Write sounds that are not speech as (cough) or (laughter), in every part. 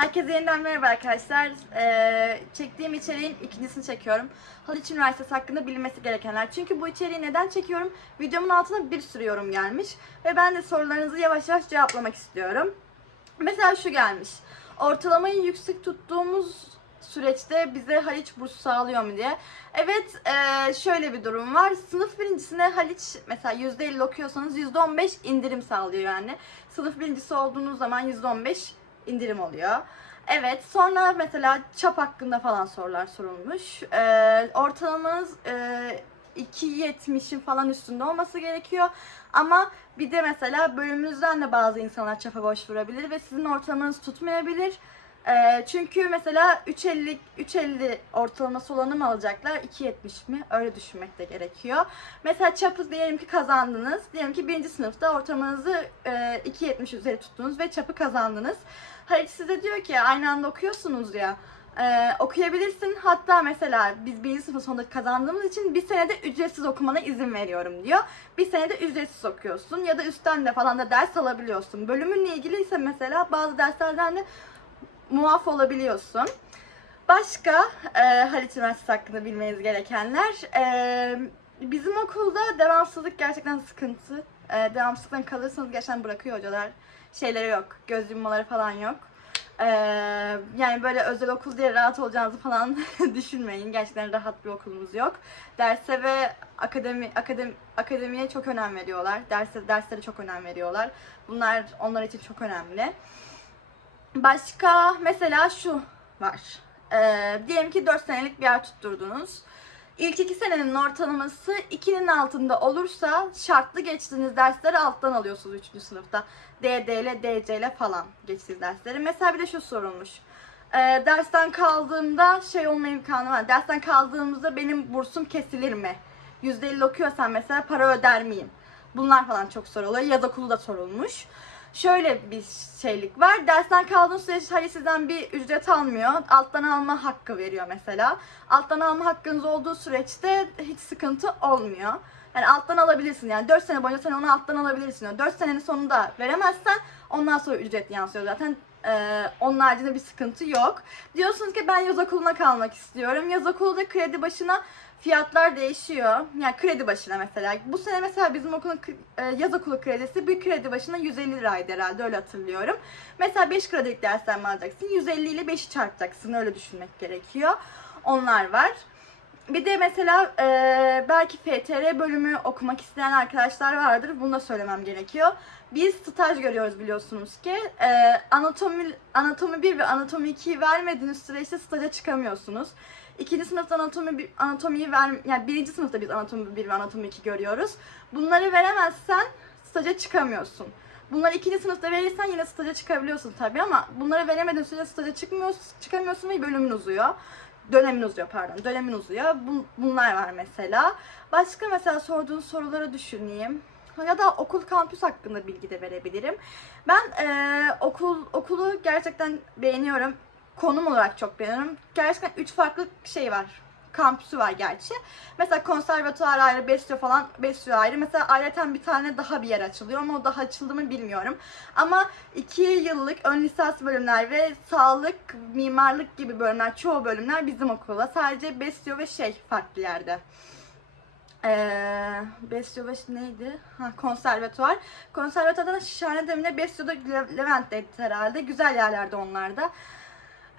Herkese yeniden merhaba arkadaşlar. Ee, çektiğim içeriğin ikincisini çekiyorum. Haliç Üniversitesi hakkında bilinmesi gerekenler. Çünkü bu içeriği neden çekiyorum? Videomun altına bir sürü yorum gelmiş. Ve ben de sorularınızı yavaş yavaş cevaplamak istiyorum. Mesela şu gelmiş. Ortalamayı yüksek tuttuğumuz süreçte bize Haliç burs sağlıyor mu diye. Evet ee, şöyle bir durum var. Sınıf birincisine Haliç mesela %50 okuyorsanız %15 indirim sağlıyor yani. Sınıf birincisi olduğunuz zaman %15 indirim oluyor. Evet sonra mesela çap hakkında falan sorular sorulmuş. Ee, ortalamanız e, 2.70'in falan üstünde olması gerekiyor. Ama bir de mesela bölümünüzden de bazı insanlar çapa başvurabilir ve sizin ortalamanız tutmayabilir. Ee, çünkü mesela 3.50 3.50 ortalaması olanı mı alacaklar 2.70 mi? Öyle düşünmek de gerekiyor. Mesela çapı diyelim ki kazandınız. Diyelim ki birinci sınıfta ortalamanızı e, 2.70 üzeri tuttunuz ve çapı kazandınız. Hayır size diyor ki aynı anda okuyorsunuz ya. e, okuyabilirsin. Hatta mesela biz birinci sınıfın sonunda kazandığımız için bir senede ücretsiz okumana izin veriyorum diyor. Bir senede ücretsiz okuyorsun ya da üstten de falan da ders alabiliyorsun. Bölümünle ilgili ise mesela bazı derslerden de muaf olabiliyorsun. Başka e, Haliç Üniversitesi hakkında bilmeniz gerekenler. E, bizim okulda devamsızlık gerçekten sıkıntı. E, devamsızlıktan kalırsanız gerçekten bırakıyor hocalar. Şeyleri yok, göz yummaları falan yok. E, yani böyle özel okul diye rahat olacağınızı falan (laughs) düşünmeyin. Gerçekten rahat bir okulumuz yok. Derse ve akademi, akademi, akademiye çok önem veriyorlar. Derse, derslere çok önem veriyorlar. Bunlar onlar için çok önemli. Başka mesela şu var. Ee, diyelim ki 4 senelik bir yer tutturdunuz. İlk 2 senenin ortalaması 2'nin altında olursa şartlı geçtiğiniz dersleri alttan alıyorsunuz 3. sınıfta. DD ile DC ile falan geçtiğiniz dersleri. Mesela bir de şu sorulmuş. Ee, dersten kaldığımda şey olma imkanı var. Dersten kaldığımızda benim bursum kesilir mi? %50 okuyorsan mesela para öder miyim? Bunlar falan çok soruluyor. Yaz okulu da sorulmuş şöyle bir şeylik var. Dersten kaldığınız sürece hayır sizden bir ücret almıyor. Alttan alma hakkı veriyor mesela. Alttan alma hakkınız olduğu süreçte hiç sıkıntı olmuyor. Yani alttan alabilirsin yani 4 sene boyunca sen onu alttan alabilirsin. 4 senenin sonunda veremezsen ondan sonra ücret yansıyor zaten. Ee, onun haricinde bir sıkıntı yok. Diyorsunuz ki ben yaz okuluna kalmak istiyorum. Yaz okulda kredi başına fiyatlar değişiyor. Yani kredi başına mesela. Bu sene mesela bizim okulun e, yaz okulu kredisi bir kredi başına 150 liraydı herhalde öyle hatırlıyorum. Mesela 5 kredilik dersten mi alacaksın? 150 ile 5'i çarpacaksın öyle düşünmek gerekiyor. Onlar var. Bir de mesela e, belki FTR bölümü okumak isteyen arkadaşlar vardır. Bunu da söylemem gerekiyor. Biz staj görüyoruz biliyorsunuz ki. E, anatomi anatomi 1 ve anatomi 2'yi vermediğiniz süreçte staja çıkamıyorsunuz. İkinci sınıfta anatomi anatomiyi ver yani birinci sınıfta biz anatomi 1 ve anatomi 2 görüyoruz. Bunları veremezsen staja çıkamıyorsun. Bunları ikinci sınıfta verirsen yine staja çıkabiliyorsun tabii ama bunları veremediğin sürece staja çıkmıyorsun, çıkamıyorsun ve bölümün uzuyor. Dönemin uzuyor pardon. Dönemin uzuyor. Bu- bunlar var mesela. Başka mesela sorduğun soruları düşüneyim. Ya da okul kampüs hakkında bilgi de verebilirim. Ben eee, okul okulu gerçekten beğeniyorum. Konum olarak çok beğeniyorum. Gerçekten üç farklı şey var. Kampüsü var gerçi. Mesela konservatuar ayrı, Besyo falan, Besyo ayrı. Mesela ayrıca bir tane daha bir yer açılıyor ama o daha açıldı mı bilmiyorum. Ama iki yıllık ön lisans bölümler ve sağlık, mimarlık gibi bölümler, çoğu bölümler bizim okulda. Sadece Besyo ve şey farklı yerde. Ee, Besyo ve neydi? Ha, konservatuvar. Konservatuvarda da Şişhane Demine, Besyo'da Le- Levent'teydi herhalde. Güzel yerlerde onlar da.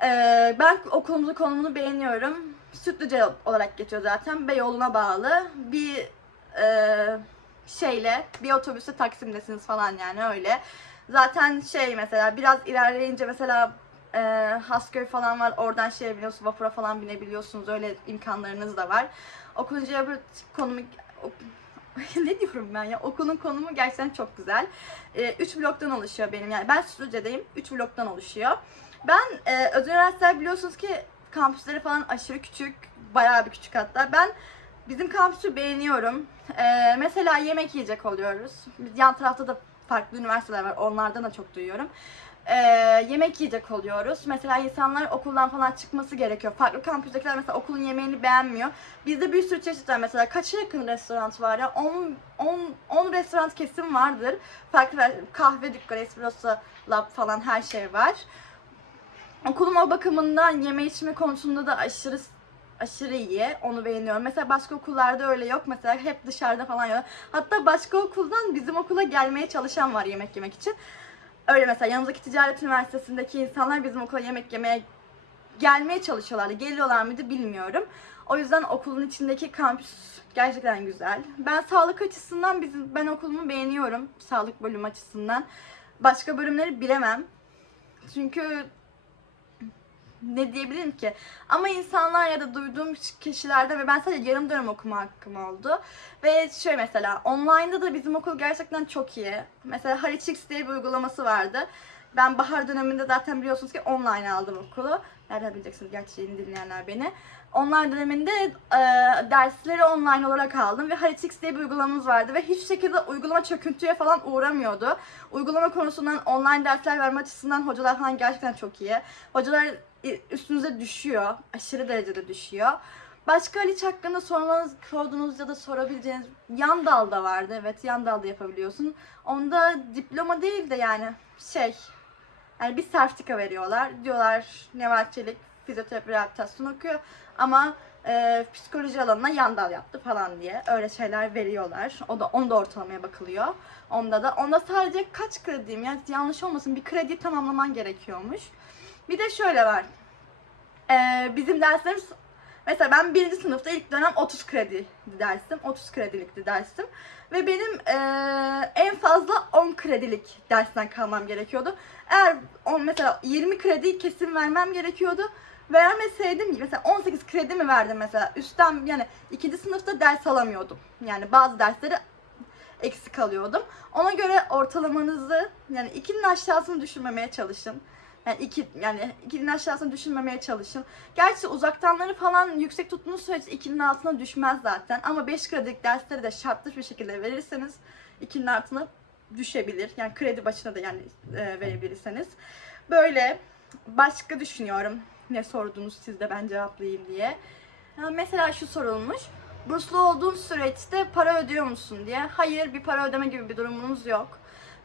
Ee, ben okulumuzun konumunu beğeniyorum. Sütlüce olarak geçiyor zaten. Beyoğlu'na bağlı. Bir e, şeyle, bir otobüse Taksim'desiniz falan yani öyle. Zaten şey mesela biraz ilerleyince mesela e, Hasköy falan var. Oradan şey biliyorsunuz, vapura falan binebiliyorsunuz. Öyle imkanlarınız da var. Okulun jeopolitik konumu (laughs) ne diyorum ben ya? Okulun konumu gerçekten çok güzel. 3 bloktan oluşuyor benim yani. Ben Sütlüce'deyim. 3 bloktan oluşuyor. Ben e, özel üniversiteler biliyorsunuz ki kampüsleri falan aşırı küçük. Bayağı bir küçük hatta. Ben bizim kampüsü beğeniyorum. E, mesela yemek yiyecek oluyoruz. Yan tarafta da farklı üniversiteler var. Onlardan da çok duyuyorum. E, yemek yiyecek oluyoruz. Mesela insanlar okuldan falan çıkması gerekiyor. Farklı kampüstekiler mesela okulun yemeğini beğenmiyor. Bizde bir sürü çeşit var. Mesela kaça yakın restoran var ya? 10 10 10 restoran kesin vardır. Farklı kahve dükkanı, espresso lab falan her şey var. Okulum o bakımından yeme içme konusunda da aşırı aşırı iyi. Onu beğeniyorum. Mesela başka okullarda öyle yok. Mesela hep dışarıda falan yiyorlar. Hatta başka okuldan bizim okula gelmeye çalışan var yemek yemek için. Öyle mesela yanımızdaki ticaret üniversitesindeki insanlar bizim okula yemek yemeye gelmeye çalışıyorlardı. Geliyorlar mıydı bilmiyorum. O yüzden okulun içindeki kampüs gerçekten güzel. Ben sağlık açısından bizim ben okulumu beğeniyorum. Sağlık bölüm açısından. Başka bölümleri bilemem. Çünkü ne diyebilirim ki? Ama insanlar ya da duyduğum kişilerde ve ben sadece yarım dönem okuma hakkım oldu. Ve şöyle mesela online'da da bizim okul gerçekten çok iyi. Mesela Haliçix diye bir uygulaması vardı. Ben bahar döneminde zaten biliyorsunuz ki online aldım okulu. Nereden bileceksiniz gerçi dinleyenler beni. Online döneminde e, dersleri online olarak aldım ve Halitix diye bir uygulamamız vardı ve hiçbir şekilde uygulama çöküntüye falan uğramıyordu. Uygulama konusundan online dersler verme açısından hocalar falan gerçekten çok iyi. Hocalar üstünüze düşüyor, aşırı derecede düşüyor. Başka Haliç hakkında sormanız, sorduğunuz ya da sorabileceğiniz yan dalda vardı. Evet yan dalda yapabiliyorsun. Onda diploma değil de yani şey yani bir sertifika veriyorlar. Diyorlar Neval Çelik fizyoterapi rehabilitasyon okuyor ama e, psikoloji alanına yan dal yaptı falan diye öyle şeyler veriyorlar. O da onda ortalamaya bakılıyor. Onda da onda sadece kaç krediyim yani yanlış olmasın bir kredi tamamlaman gerekiyormuş. Bir de şöyle var. E, bizim derslerimiz mesela ben birinci sınıfta ilk dönem 30 kredi dersim. 30 kredilikti dersim. Ve benim e, en fazla 10 kredilik dersten kalmam gerekiyordu. Eğer on, mesela 20 kredi kesin vermem gerekiyordu. Vermeseydim mesela 18 kredi mi verdim mesela üstten yani ikinci sınıfta ders alamıyordum. Yani bazı dersleri eksik alıyordum. Ona göre ortalamanızı yani ikinin aşağısını düşürmemeye çalışın. Yani iki yani ikinin aşağısını düşürmemeye çalışın. Gerçi uzaktanları falan yüksek tuttuğunuz sürece ikinin altına düşmez zaten. Ama 5 kredilik dersleri de şartlı bir şekilde verirseniz ikinin altına düşebilir. Yani kredi başına da yani e, verebilirseniz. Böyle başka düşünüyorum. Ne sordunuz siz de ben cevaplayayım diye. Ya mesela şu sorulmuş. Burslu olduğun süreçte para ödüyor musun diye. Hayır bir para ödeme gibi bir durumunuz yok.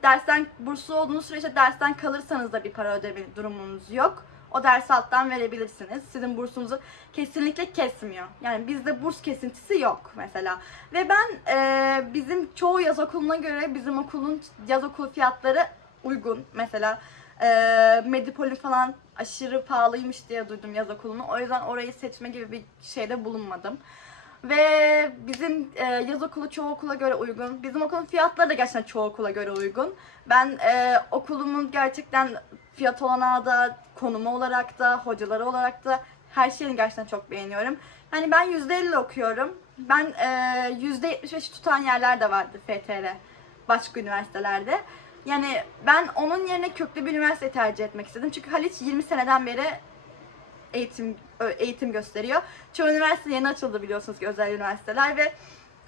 Dersten burslu olduğunuz süreçte dersten kalırsanız da bir para ödeme durumunuz yok. O dersi alttan verebilirsiniz. Sizin bursunuzu kesinlikle kesmiyor. Yani bizde burs kesintisi yok mesela. Ve ben e, bizim çoğu yaz okuluna göre bizim okulun yaz okulu fiyatları uygun. Mesela e, Medipol'ün falan aşırı pahalıymış diye duydum yaz okulunu. O yüzden orayı seçme gibi bir şeyde bulunmadım. Ve bizim e, yaz okulu çoğu okula göre uygun. Bizim okulun fiyatları da gerçekten çoğu okula göre uygun. Ben e, okulumun gerçekten fiyat olanağı da, konumu olarak da, hocaları olarak da her şeyini gerçekten çok beğeniyorum. Yani ben %50 okuyorum. Ben e, %75 tutan yerler de vardı FTR başka üniversitelerde. Yani ben onun yerine köklü bir üniversite tercih etmek istedim. Çünkü Haliç 20 seneden beri eğitim eğitim gösteriyor. Çoğu üniversite yeni açıldı biliyorsunuz ki özel üniversiteler ve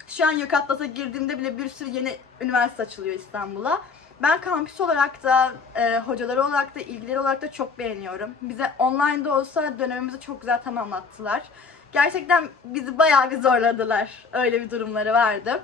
şu an Yukatlat'a girdiğimde bile bir sürü yeni üniversite açılıyor İstanbul'a. Ben kampüs olarak da, e, hocaları olarak da, ilgileri olarak da çok beğeniyorum. Bize online de olsa dönemimizi çok güzel tamamlattılar. Gerçekten bizi bayağı bir zorladılar. Öyle bir durumları vardı.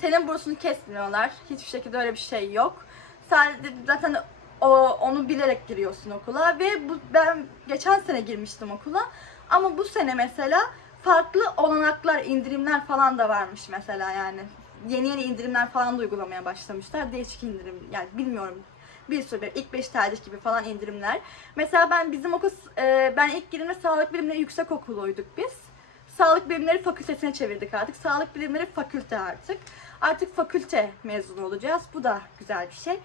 Senin bursunu kesmiyorlar. Hiçbir şekilde öyle bir şey yok. Sadece zaten o, onu bilerek giriyorsun okula ve bu ben geçen sene girmiştim okula ama bu sene mesela farklı olanaklar, indirimler falan da varmış mesela yani. Yeni yeni indirimler falan da uygulamaya başlamışlar. Değişik indirim yani bilmiyorum bir sürü böyle ilk 5 tercih gibi falan indirimler. Mesela ben bizim okul e, ben ilk girdiğimde sağlık bilimleri yüksek okuluyduk biz. Sağlık bilimleri fakültesine çevirdik artık. Sağlık bilimleri fakülte artık. Artık fakülte mezunu olacağız. Bu da güzel bir şey.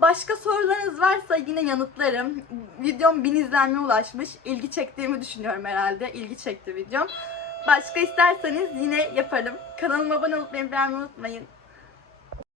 Başka sorularınız varsa yine yanıtlarım. Videom bin izlenmeye ulaşmış. İlgi çektiğimi düşünüyorum herhalde. İlgi çekti videom. Başka isterseniz yine yaparım. Kanalıma abone olup beni beğenmeyi unutmayın.